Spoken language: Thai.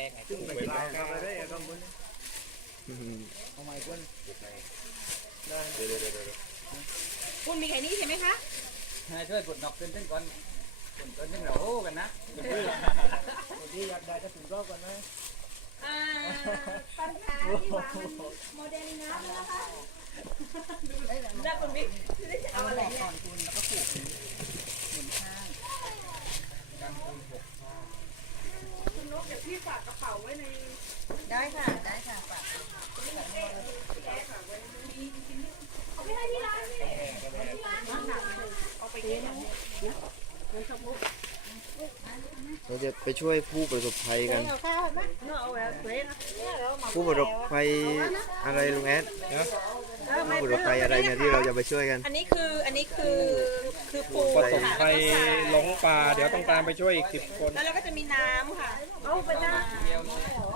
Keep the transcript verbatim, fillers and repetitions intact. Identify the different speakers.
Speaker 1: กไง
Speaker 2: ซึ่งไปลาวกันไปได้ต้องคุณ
Speaker 1: ทำไมคุณ
Speaker 2: ได้
Speaker 3: เดี๋ยวเดี๋ยวเดี๋ยวเดี๋ยว
Speaker 4: คุณมีแค่นี้ใช่ไหมคะ
Speaker 1: ให้ช่วยกดนอกขึ้นขึ้นก่อนขึ้นก่อนขึ้นเราโอ้กันนะ
Speaker 2: คนที่อยากได้ก็ถึงรอบก่อนนะ
Speaker 4: อ่าปัญหาที่วางมันโมเดลน้ำนะคะเลือกคุณบิ๊กจะเอาอะไรเนี่ย
Speaker 1: คุณแล้วก็ผูกหมุนข้าง
Speaker 4: คุณนกเดี๋ยวพี่ฝากกระเป๋าไว้ใน
Speaker 5: ได้ค่ะได้ค่ะฝาก
Speaker 4: เอาไปให้ที่ร้านนี่ที่ร้านเอาไปกิน
Speaker 3: เราจะไปช่วยผู้ประสบภัยกัน
Speaker 5: เอาข้าวไหม
Speaker 4: เอาแบบเว้น
Speaker 3: ผู้ประสบภัยอะไรลุงแอดผู้ประสบภัยอะไรเนี่ยที่เราจะไปช่วยกัน
Speaker 4: อันนี้คืออันนี้คือคือปู
Speaker 2: ประสบ
Speaker 4: ค่ะ
Speaker 2: ภัยหลงป่าเดี๋ยวต้องตามไปช่วยอีกสิบคน
Speaker 4: แล้วเราก็จะมีน้ำค่ะ เอาไปน้ำ